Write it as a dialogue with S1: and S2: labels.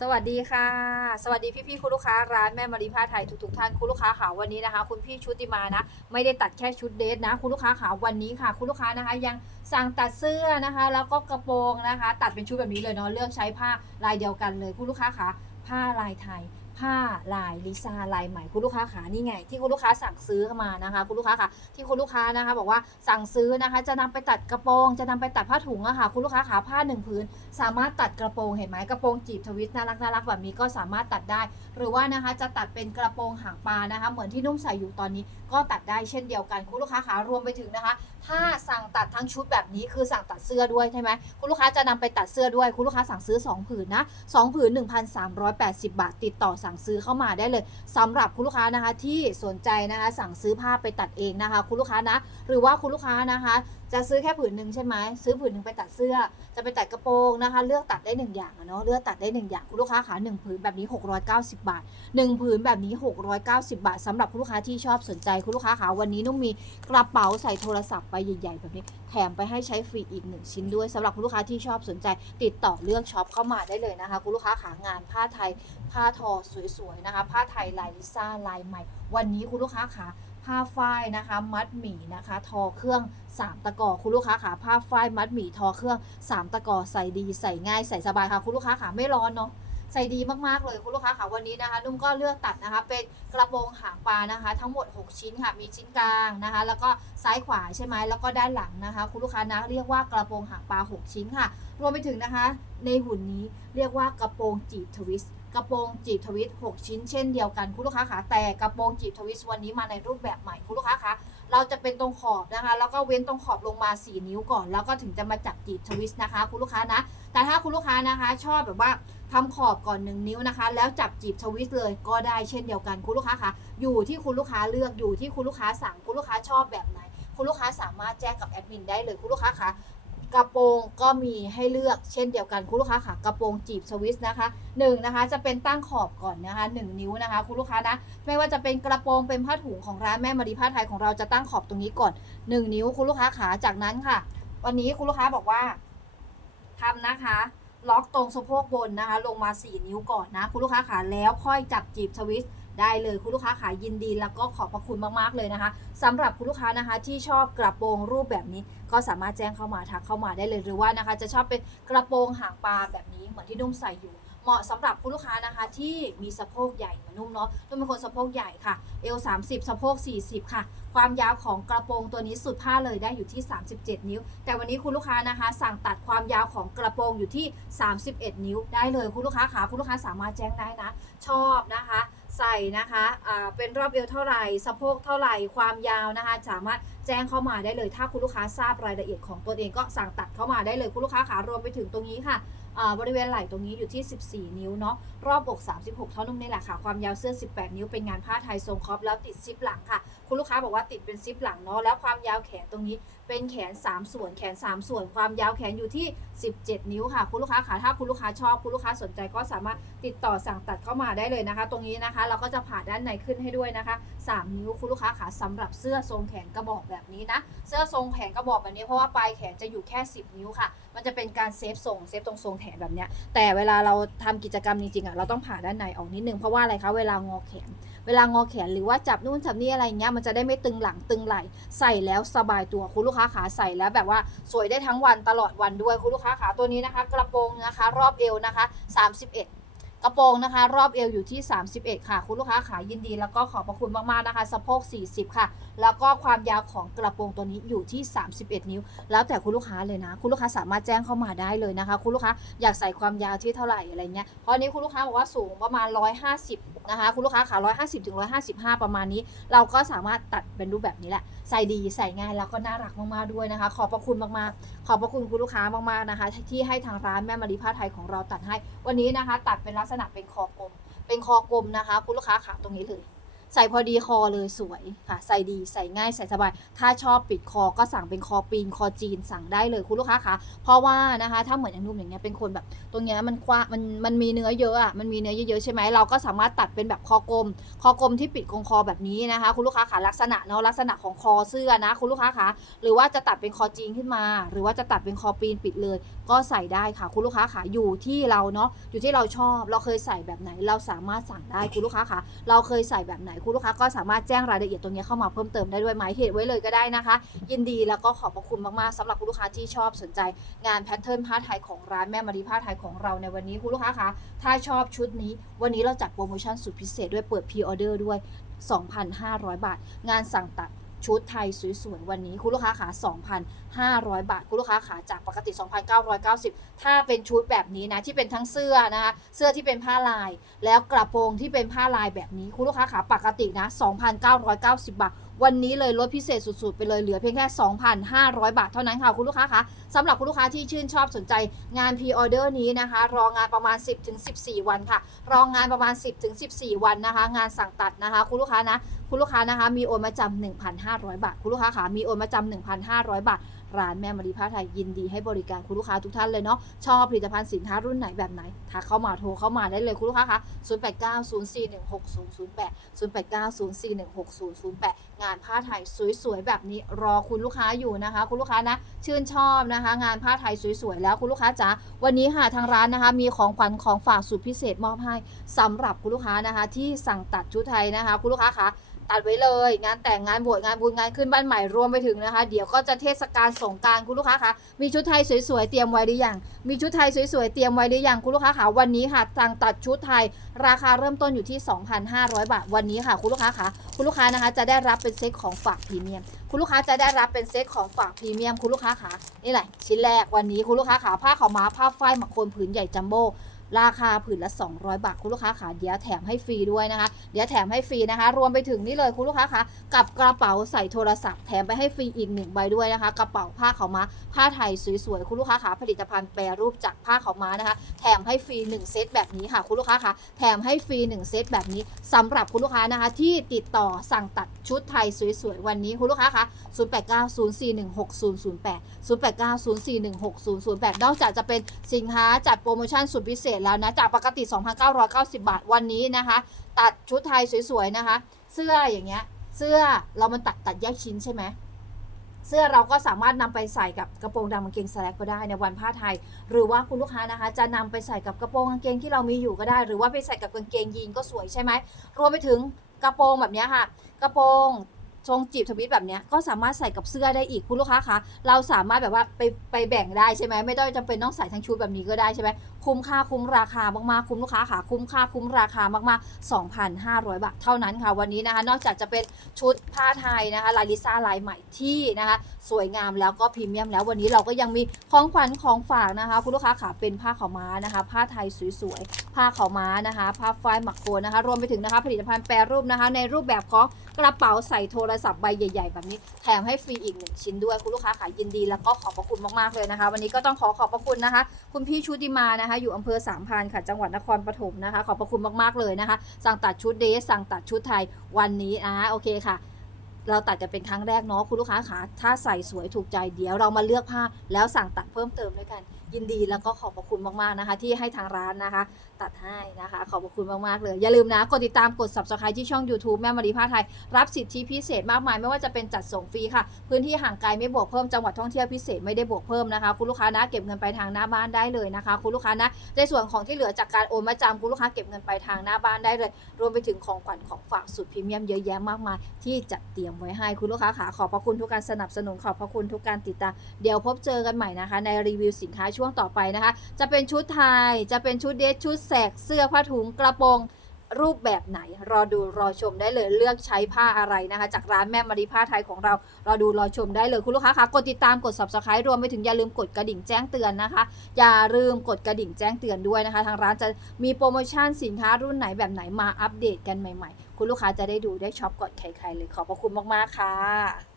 S1: สวัสดีค่ะ สวัสดีพี่ๆคุณลูกค้าร้านแม่มารีผ้าไทยทุกๆท่านคุณลูกค้าขาวันนี้นะคะ คุณพี่ชุติมานะ ไม่ได้ตัดแค่ชุดเดทนะ คุณลูกค้าขาวันนี้ค่ะ คุณลูกค้านะคะ ยังสั่งตัดเสื้อนะคะ แล้วก็กระโปรงนะคะ ตัดเป็นชุดแบบนี้เลยเนาะเลือกใช้ผ้าลายเดียวกันเลย คุณลูกค้าขาผ้าลายไทย ผ้าลายลิซ่าลายใหม่คุณลูกค้าขานี่ไง ที่คุณลูกค้าสั่งซื้อเข้ามานะคะ คุณลูกค้าค่ะที่คุณลูกค้านะคะ บอกว่าสั่งซื้อนะคะ จะนำไปตัดกระโปรง จะนำไปตัดผ้าถุงอะค่ะ คุณลูกค้าขาผ้าหนึ่งผืนสามารถตัดกระโปรงเห็นไหมกระโปรงจีบทวิสน่ารักน่ารักแบบนี้ก็สามารถตัดได้ หรือว่านะคะจะตัดเป็นกระโปรงหางปลานะคะ เหมือนที่นุ่มใส่อยู่ตอนนี้ ก็ตัดได้เช่นเดียวกัน คุณลูกค้าขารวมไปถึงนะคะ ถ้าสั่งตัดทั้งชุดแบบนี้คือสั่งตัดเสื้อด้วยใช่ไหมคุณลูกค้าจะนำไปตัดเสื้อด้วย คุณลูกค้าสั่งซื้อ 2 ผืนนะ2ผืน 1,380 บาทติดต่อสั่งซื้อเข้ามาได้เลยสำหรับคุณลูกค้านะคะที่สนใจนะคะสั่งซื้อผ้าไปตัดเองนะคะ คุณลูกค้านะหรือว่าคุณลูกค้านะคะ จะซื้อแค่ผืนหนึ่งใช่ไหมซื้อผืนหนึ่งไปตัดเสื้อ จะไปตัดกระโปรงนะคะ เลือกตัดได้หนึ่งอย่างเนาะเลือกตัดได้หนึ่งอย่างคุณลูกค้าขาหนึ่งผืนแบบนี้ 690 บาทหนึ่งผืนแบบนี้ 690 บาทสำหรับคุณลูกค้าที่ชอบสนใจคุณลูกค้าขาวันนี้นุ่มมีกระเป๋าใส่โทรศัพท์ไปใหญ่ๆแบบนี้แถมไปให้ใช้ฟรีอีกหนึ่งชิ้นด้วยสำหรับคุณลูกค้าที่ชอบสนใจ ติดต่อเลือกช็อปเข้ามาได้เลยนะคะ คุณลูกค้าขางานผ้าไทยผ้าทอสสวยๆนะคะ ผ้าไทยลายลิซ่าลายใหม่ วันนี้คุณลูกค้าขาผ้าฝ้ายนะคะ มัดหมี่นะคะ ทอเครื่อง 3 ตะกอคุณลูกค้าขาผ้าฝ้ายมัดหมี่ทอเครื่อง 3 ตะกอใส่ดีใส่ง่ายใส่สบายค่ะคุณลูกค้าขาไม่ร้อนเนาะ ใส่ดีมากๆเลยคุณลูกค้าขาวันนี้นะคะนุ่มก็เลือกตัดนะคะเป็นกระโปรงหางปลานะคะ ทั้งหมด 6 ชิ้นค่ะ มีชิ้นกลางนะคะ แล้วก็ซ้ายขวาใช่ไหมแล้วก็ด้านหลังนะคะ คุณลูกค้านะเรียกว่ากระโปรงหางปลา 6 ชิ้นค่ะ รวมไปถึงนะคะ ในหุ่นนี้เรียกว่ากระโปรงจีบทวิสต์กระโปรงจีบทวิสต์6ชิ้นเช่นเดียวกันคุณลูกค้าขาแต่กระโปรงจีบทวิสต์วันนี้มาในรูปแบบใหม่คุณลูกค้าคะเราจะเป็นตรงขอบนะคะ แล้วก็เว้นตรงขอบลงมา 4 นิ้วก่อน แล้วก็ถึงจะมาจับจีบทวิสต์นะคะ คุณลูกค้านะ แต่ถ้าคุณลูกค้านะคะชอบแบบว่าทำขอบก่อน1นิ้วนะคะ แล้วจับจีบทวิสเลยก็ได้เช่นเดียวกันคุณลูกค้าคะอยู่ที่คุณลูกค้าเลือกอยู่ที่คุณลูกค้าสั่งคุณลูกค้าชอบแบบไหน คุณลูกค้าสามารถแจ้งกับแอดมินได้เลยคุณลูกค้าคะกระโปรงก็มีให้เลือกเช่นเดียวกันคุณลูกค้าค่ะกระโปรงจีบสวิสนะคะหนึ่งนะคะจะเป็นตั้งขอบก่อนนะคะหนึ่งนิ้วนะคะ คุณลูกค้านะไม่ว่าจะเป็นกระโปรงเป็นผ้าถุงของร้านแม่มารีผ้าไทยของเราจะตั้งขอบตรงนี้ก่อนหนึ่งนิ้วคุณลูกค้าขาจากนั้นค่ะ วันนี้คุณลูกค้าบอกว่า ทำนะคะ ล็อกตรงสะโพกบนนะคะ ลงมา 4 นิ้วก่อนนะ คุณลูกค้าขาแล้วค่อยจับจีบสวิสได้เลยคุณลูกค้าขายินดีแล้วก็ขอบพระคุณมากๆเลยนะคะสำหรับคุณลูกค้านะคะที่ชอบกระโปรงรูปแบบนี้ ก็สามารถแจ้งเข้ามาทักเข้ามาได้เลยหรือว่านะคะ จะชอบเป็นกระโปรงหางปลาแบบนี้เหมือนที่นุ่มใส่อยู่ เหมาะสำหรับคุณลูกค้านะคะ ที่มีสะโพกใหญ่เหมือนุ่มเนาะนุ่มเป็นคนสะโพกใหญ่ค่ะเอว30 สะโพก 40 ค่ะ ความยาวของกระโปรงตัวนี้สุดผ้าเลยได้อยู่ที่ 37 นิ้ว แต่วันนี้คุณลูกค้านะคะ สั่งตัดความยาวของกระโปรงอยู่ที่ 31 นิ้วได้เลยคุณลูกค้าขาคุณลูกค้าสามารถแจ้งได้นะ ชอบนะคะ ใส่นะคะอ่าเป็นรอบเอวเท่าไหร่สะโพกเท่าไหร่ความยาวนะคะ สามารถแจ้งเข้ามาได้เลย ถ้าคุณลูกค้าทราบรายละเอียดของตัวเองก็สั่งตัดเข้ามาได้เลยคุณลูกค้าขารวมไปถึงตรงนี้ค่ะ บริเวณไหล่ตรงนี้อยู่ที่ 14 นิ้วเนาะรอบอก 36 เท่านุ่มนี่แหละค่ะ ความยาวเสื้อ 18 นิ้วเป็นงานผ้าไทยทรงครอปแล้วติดซิปหลังค่ะ คุณลูกค้าบอกว่าติดเป็นซิปหลังเนาะแล้วความยาวแขนตรงนี้เป็นแขน 3 ส่วนแขน 3 ส่วน ความยาวแขนอยู่ที่ 17 นิ้วค่ะ คุณลูกค้าค่ะถ้าคุณลูกค้าชอบคุณลูกค้าสนใจก็สามารถติดต่อสั่งตัดเข้ามาได้เลยนะคะ ตรงนี้นะคะ เราก็จะผ่าด้านในขึ้นให้ด้วยนะคะ 3 นิ้วคุณลูกค้าค่ะสำหรับเสื้อทรงแขนกระบอกแบบนี้นะ เสื้อทรงแขนกระบอกแบบนี้เพราะว่าปลายแขนจะอยู่แค่ 10 นิ้วค่ะ มันจะเป็นการเซฟทรงเซฟตรงทรงแขนแบบนี้แต่เวลาเราทำกิจกรรมจริงๆอะเราต้องผ่าด้านในออกนิดนึงเพราะว่าอะไรคะเวลางอแขน เวลางอแขนหรือว่าจับนู่นจับนี่อะไรเงี้ยมันจะได้ไม่ตึงหลังตึงไหล่ใส่แล้วสบายตัวคุณลูกค้าขาใส่แล้วแบบว่าสวยได้ทั้งวันตลอดวันด้วยคุณลูกค้าขาตัวนี้นะคะ กระโปรงนะคะ รอบเอวนะคะ 31 ระโปรงนะคะ รอบเอวอยู่ที่ 31 ค่ะ คุณลูกค้าขายยินดี แล้วก็ขอบพระคุณมากๆนะคะ สะโพก 40 ค่ะ แล้วก็ความยาวของกระโปรงตัวนี้อยู่ที่ 31 นิ้ว แล้วแต่คุณลูกค้าเลยนะ คุณลูกค้าสามารถแจ้งเข้ามาได้เลยนะคะ คุณลูกค้าอยากใส่ความยาวที่เท่าไหร่อะไรเงี้ยเพราะอันนี้คุณลูกค้าบอกว่าสูงประมาณ 150 นะคะ คุณลูกค้าขา150ถึง155 ประมาณนี้ เราก็สามารถตัดเป็นรูปแบบนี้แหละใส่ดีใส่ง่ายแล้วก็น่ารักมากๆด้วยนะคะ ขอบพระคุณมากๆ ขอบพระคุณคุณลูกค้ามากๆนะคะ ที่ให้ทางร้านแม่มารีผ้าไทยของเราตัดให้วันนี้นะคะ ตัดเป็นลักษณะเป็นคอกลม เป็นคอกลมนะคะ คุณลูกค้าขาตรงนี้เลย ใส่พอดีคอเลยสวยค่ะ ใส่ดีใส่ง่ายใส่สบาย ถ้าชอบปิดคอก็สั่งเป็นคอปีนคอจีนสั่งได้เลยคุณลูกค้าคะเพราะว่านะคะถ้าเหมือนอย่างนุ่มอย่างเงี้ยเป็นคนแบบตรงเนี้ยมันกว้างมันมันมีเนื้อเยอะอะมันมีเนื้อเยอะๆใช่ไหมเราก็สามารถตัดเป็นแบบคอกลม คอกลมที่ปิดกรงคอแบบนี้นะคะ คุณลูกค้าขาลักษณะเนาะลักษณะของคอเสื้อนะ คุณลูกค้าคะหรือว่าจะตัดเป็นคอจีนขึ้นมา หรือว่าจะตัดเป็นคอปีนปิดเลย ก็ใส่ได้ค่ะคุณลูกค้าขาอยู่ที่เราเนาะอยู่ที่เราชอบเราเคยใส่แบบไหน เราสามารถสั่งได้คุณลูกค้าค่ะเราเคยใส่แบบไหนคุณลูกค้าก็สามารถแจ้งรายละเอียดตรงนี้เข้ามาเพิ่มเติมได้ด้วยหมายเหตุไว้เลยก็ได้นะคะ ยินดีแล้วก็ขอบพระคุณมากๆสำหรับคุณลูกค้าที่ชอบสนใจ งานแพทเทิร์นผ้าไทยของร้านแม่มารีผ้าไทยของเราในวันนี้คุณลูกค้าคะถ้าชอบชุดนี้ วันนี้เราจัดโปรโมชั่นสุดพิเศษด้วยเปิดพรีออเดอร์ด้วย 2,500 บาท งานสั่งตัด ชุดไทยสวยๆวันนี้คุณลูกค้าขา2,500 บาท คุณลูกค้าขาจากปกติ 2,990 ถ้าเป็นชุดแบบนี้นะที่เป็นทั้งเสื้อนะคะเสื้อที่เป็นผ้าลาย แล้วกระโปรงที่เป็นผ้าลายแบบนี้คุณลูกค้าขาปกตินะ2,990 บาทวันนี้เลยลดพิเศษสุดๆ ไปเลยเหลือเพียงแค่ 2,500 บาทเท่านั้นค่ะ คุณลูกค้าคะสำหรับคุณลูกค้าที่ชื่นชอบสนใจงานพรีออเดอร์นี้นะคะ รองานประมาณ 10-14 วันค่ะ รองานประมาณ 10-14 วันนะคะ งานสั่งตัดนะคะ คุณลูกค้านะ คุณลูกค้านะคะมีโอนมาจำ 1,500 บาท คุณลูกค้าขามีโอนมาจำ 1,500 บาท ร้านแม่มารีผ้าไทยยินดีให้บริการคุณลูกค้าทุกท่านเลยเนาะชอบผลิตภัณฑ์สินค้ารุ่นไหนแบบไหนทักเข้ามาโทรเข้ามาได้เลยคุณลูกค้าคะ0890416008 0890416008 งานผ้าไทยสวยๆแบบนี้รอคุณลูกค้าอยู่นะคะ คุณลูกค้านะ ชื่นชอบนะคะ งานผ้าไทยสวยๆแล้วคุณลูกค้าจ๋าวันนี้ค่ะทางร้านนะคะ มีของขวัญของฝากสุดพิเศษมอบให้สำหรับคุณลูกค้านะคะ ที่สั่งตัดชุดไทยนะคะ คุณลูกค้าคะตัดไว้เลย งานแต่งงานบวชงานบุญงานขึ้นบ้านใหม่รวมไปถึงนะคะ เดี๋ยวก็จะเทศกาลสงการคุณลูกค้าคะมีชุดไทยสวยๆเตรียมไว้หรือยังมีชุดไทยสวยๆเตรียมไว้หรือยังคุณลูกค้าคะวันนี้ค่ะสั่งตัดชุดไทย ราคาเริ่มต้นอยู่ที่ 2,500 บาท วันนี้ค่ะ คุณลูกค้าคะคุณลูกค้านะคะจะได้รับเป็นเซ็ตของฝากพรีเมียมคุณลูกค้าจะได้รับเป็นเซ็ตของฝากพรีเมียมคุณลูกค้าคะนี่แหละชิ้นแรกวันนี้คุณลูกค้าขาผ้าขาวม้าผ้าฝ้ายหมักโคนผืนใหญ่จัมโบ้ ราคาผืนละ 200 บาทคุณลูกค้าขาเดี๋ยวแถมให้ฟรีด้วยนะคะ เดี๋ยวแถมให้ฟรีนะคะ รวมไปถึงนี่เลยคุณลูกค้าคะกับกระเป๋าใส่โทรศัพท์แถมไปให้ฟรีอีกหนึ่งใบด้วยนะคะ กระเป๋าผ้าขาวม้าผ้าไทยสวยๆคุณลูกค้าขาผลิตภัณฑ์แปรรูปจากผ้าขาวม้านะคะ แถมให้ฟรี1เซตแบบนี้ค่ะคุณลูกค้าคะแถมให้ฟรี1เซตแบบนี้สำหรับคุณลูกค้านะคะที่ติดต่อสั่งตัดชุดไทยสวยๆวันนี้คุณลูกค้าคะ0890416008 0890416008 นอกจากจะเป็นสินค้าจัดโปรโมชั่นสุดพิเศษแล้วนะ จากปกติ 2,990 บาทวันนี้นะคะ ตัดชุดไทยสวยๆนะคะ เสื้ออย่างเงี้ย เสื้อเรามันตัดตัดแยกชิ้นใช่ไหมเสื้อเราก็สามารถนำไปใส่กับกระโปรงดำกางเกงสแลกก็ได้ในวันผ้าไทย หรือว่าคุณลูกค้านะคะ จะนำไปใส่กับกระโปรงกางเกงที่เรามีอยู่ก็ได้ หรือว่าไปใส่กับกางเกงยีนก็สวยใช่ไหมรวมไปถึงกระโปรงแบบนี้ค่ะ กระโปรง ทรงจีบทวิตแบบเนี้ยก็สามารถใส่กับเสื้อได้อีกคุณลูกค้าคะเราสามารถแบบว่าไปไปแบ่งได้ใช่ไหมไม่ต้องจำเป็นต้องใส่ทั้งชุดแบบนี้ก็ได้ใช่ไหมคุ้มค่าคุ้มราคามากๆคุ้มลูกค้าค่ะคุ้มค่าคุ้มราคามากๆ 2,500 บาทเท่านั้นค่ะวันนี้นะคะ นอกจากจะเป็นชุดผ้าไทยนะคะลายลิซ่าลายใหม่ที่นะคะสวยงามแล้วก็พรีเมียมแล้ววันนี้เราก็ยังมีของขวัญของฝากนะคะ คุณลูกค้าขาเป็นผ้าขาวม้านะคะ ผ้าไทยสวยๆผ้าขาวม้านะคะ ผ้าฝ้ายหมักโคนนะคะ รวมไปถึงนะคะผลิตภัณฑ์แปรรูปนะคะ ในรูปแบบของกระเป๋าใส่โทรศัพท์ใบใหญ่ๆ แบบนี้แถมให้ฟรีอีกหนึ่งชิ้นด้วยคุณลูกค้าขายินดีแล้วก็ขอบพระคุณมากๆเลยนะคะ วันนี้ก็ต้องขอขอบพระคุณนะคะ คุณพี่ชุติมานะคะ อยู่อำเภอสามพรานค่ะจังหวัดนครปฐมนะคะ ขอบพระคุณมากๆเลยนะคะ สั่งตัดชุดเดสสั่งตัดชุดไทยวันนี้อ่าโอเคค่ะเราตัดจะเป็นครั้งแรกเนาะคุณลูกค้าขาถ้าใส่สวยถูกใจเดี๋ยวเรามาเลือกผ้าแล้วสั่งตัดเพิ่มเติมด้วยกันยินดีแล้วก็ขอบพระคุณมากๆนะคะ ที่ให้ทางร้านนะคะ ตัดให้นะคะ ขอบพระคุณมากๆเลย อย่าลืมนะ กดติดตามกด subscribe ที่ช่อง YouTube แม่มารีผ้าไทย รับสิทธิพิเศษมากมาย ไม่ว่าจะเป็นจัดส่งฟรีค่ะ พื้นที่ห่างไกลไม่บวกเพิ่มจังหวัดท่องเที่ยวพิเศษไม่ได้บวกเพิ่มนะคะ คุณลูกค้านะเก็บเงินไปทางหน้าบ้านได้เลยนะคะ คุณลูกค้านะในส่วนของที่เหลือจากการโอนมาจำคุณลูกค้าเก็บเงินไปทางหน้าบ้านได้เลย รวมไปถึงของขวัญของฝากสุดพรีเมียมเยอะแยะมากมาย ที่จัดเตรียมไว้ให้คุณลูกค้าขาขอบพระคุณทุกการสนับสนุนขอบพระคุณทุกการติดตามเดี๋ยวพบเจอกันใหม่นะคะ ในรีวิวสินค้าช่วงต่อไปนะคะ จะเป็นชุดไทย จะเป็นชุดเดรสชุดแสกเสื้อผ้าถุงกระโปรงรูปแบบไหน รอดูรอชมได้เลยเลือกใช้ผ้าอะไรนะคะ จากร้านแม่มารีผ้าไทยของเรา รอดูรอชมได้เลยคุณลูกค้าคะกดติดตามกด subscribe รวมไปถึงอย่าลืมกดกระดิ่งแจ้งเตือนนะคะ อย่าลืมกดกระดิ่งแจ้งเตือนด้วยนะคะ ทางร้านจะมีโปรโมชั่นสินค้ารุ่นไหนแบบไหนมาอัปเดตกันใหม่ๆ คุณลูกค้าจะได้ดูได้ช็อปก่อนใครๆเลยขอบพระคุณมากๆค่ะ